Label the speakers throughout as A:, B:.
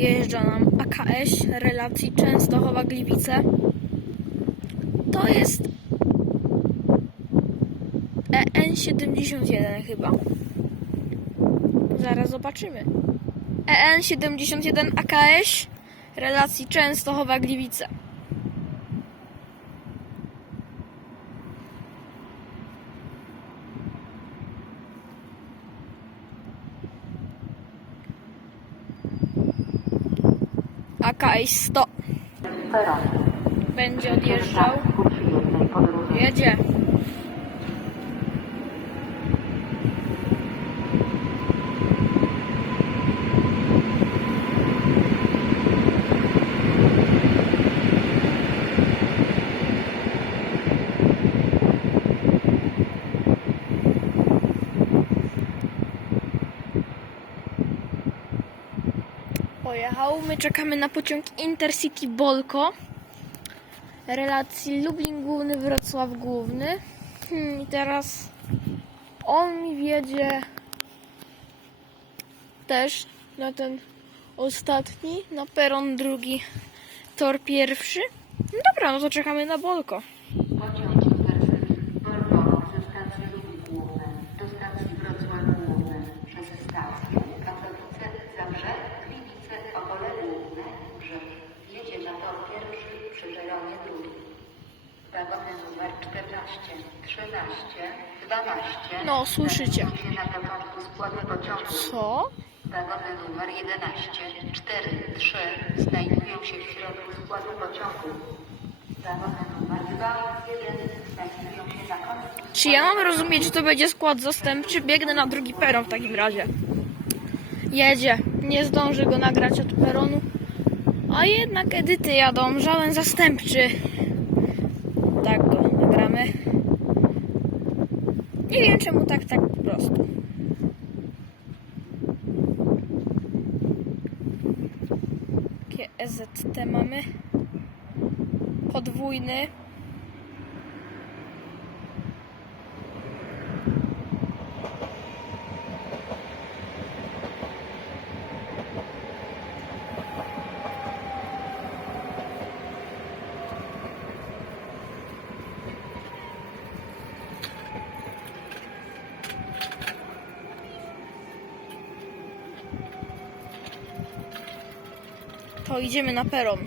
A: wjeżdża nam AKS relacji Częstochowa-Gliwice. To jest E EN71 chyba. Zaraz zobaczymy. E EN71 AKS relacji Częstochowa-Gliwice. AKS 100
B: Peron.
A: będzie odjeżdżał. Jedzie. My czekamy na pociąg Intercity Bolko relacji Lublin Główny, Wrocław Główny. Hmm, I teraz on mi wiedzie też na ten ostatni, na peron drugi, tor pierwszy. No dobra, no to czekamy na Bolko.
B: Pociąg Intercity Bolko ze stacji Lublin Główny do stacji Wrocław Główny przez stację Katowice, Zabrze, Gliwice, Opole Główne, Brzeg. Jedzie na tor pierwszy przy peronie drugim. Wagony numer 14, 13, 12.
A: No, słyszycie.
B: na początku składu pociągu.
A: Co?
B: Wagony numer 11, 4, 3 znajdują się w środku składu pociągu. Wagony numer 2, 1 znajdują się na końcu.
A: Czy ja mam rozumieć, że to będzie skład zastępczy? Biegnę na drugi peron w takim razie. Jedzie. Nie zdąży go nagrać od peronu. A jednak edyty jadą. Żaden zastępczy. Tak go nagramy. Nie wiem czemu tak, tak po prostu. Jakie EZT mamy? Podwójny. To idziemy na peron.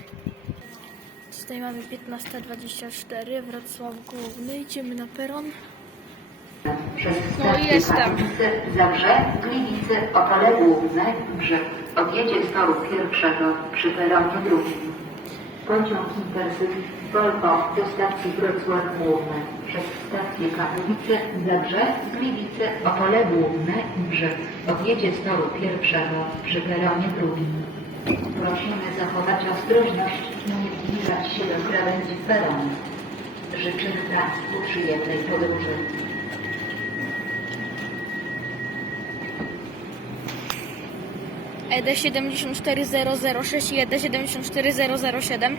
A: Tutaj mamy 15.24, Wrocław Główny. Idziemy na peron.
B: Przez
A: No,
B: stację
A: jestem.
B: Zabrze, Gliwice, Opole Główne, Brzeg. Odjedzie z toru pierwszego przy peronie drugim. Pociąg Intercity Bolko do stacji Wrocław Główny. Przez stację Katowice, Zabrze, Gliwice, Opole Główne, Brzeg. Odjedzie z toru pierwszego przy peronie drugim. Prosimy zachować ostrożność i nie zbliżać się do krawędzi peronu. Życzymy Państwu przyjemnej podróży.
A: E ED 74006 i ED 74007.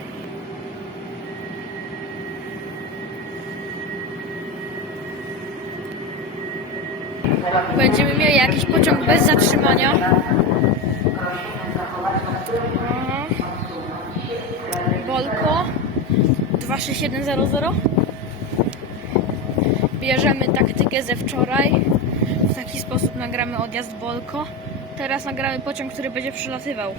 A: Będziemy mieli jakiś pociąg bez zatrzymania. Aha. Bolko 26100. Bierzemy taktykę ze wczoraj. W taki sposób nagramy odjazd Bolko. Teraz nagramy pociąg, który będzie przylatywał.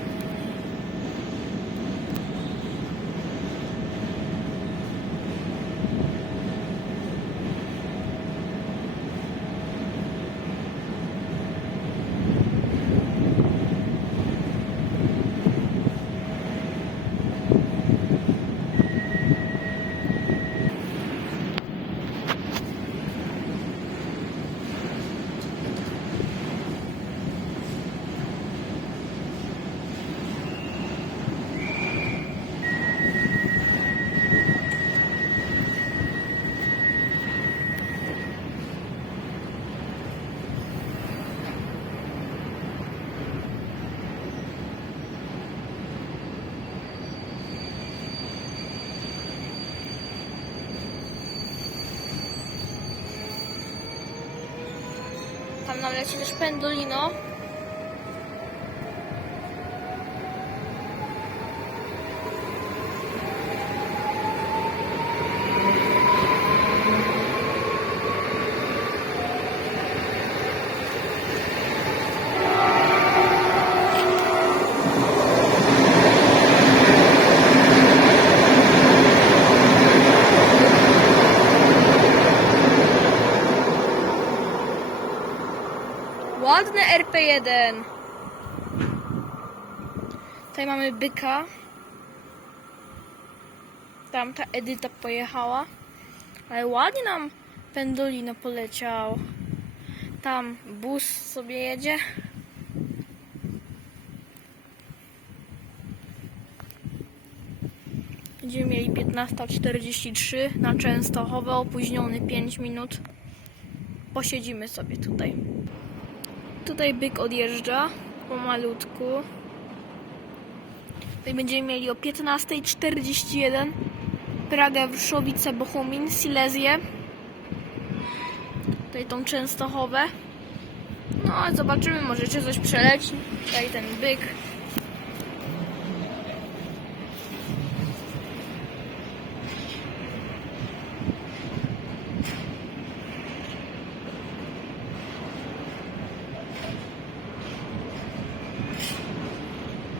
A: Tam nam leci też pendolino. Jeden. Tutaj mamy byka. Tam ta Edyta pojechała. Ale ładnie nam pendolino poleciał. Tam bus sobie jedzie. Będziemy mieli 15.43 na Częstochowe, opóźniony 5 minut. Posiedzimy sobie tutaj. Tutaj byk odjeżdża pomalutku. Tutaj będziemy mieli o 15.41 Pragę, Wrszowice, Bochumin, Silezję. Tutaj tą Częstochowę. No, zobaczymy, może coś przeleci. Tutaj ten byk.
B: Uwaga, gotowe drugi przy peronie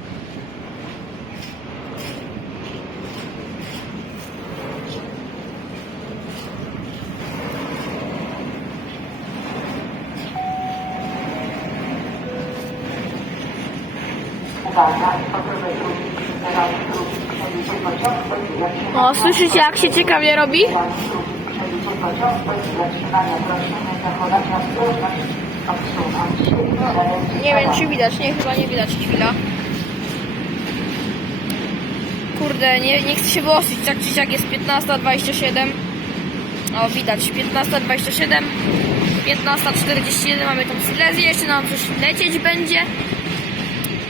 B: drugim przejedzie pociąg bez zatrzymania.
A: O, słyszycie jak się ciekawie robi? Nie wiem czy widać, nie chyba nie widać chwila. Kurde, nie, nie chcę się włosić, tak czy siak jest 15.27. O, widać, 15.27, 15.41 mamy tą Silezję, jeszcze nam coś lecieć będzie.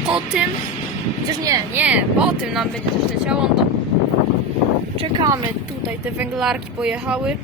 A: Po tym, chociaż nie, nie, po tym nam będzie coś leciało, no to czekamy. Tutaj te węglarki pojechały.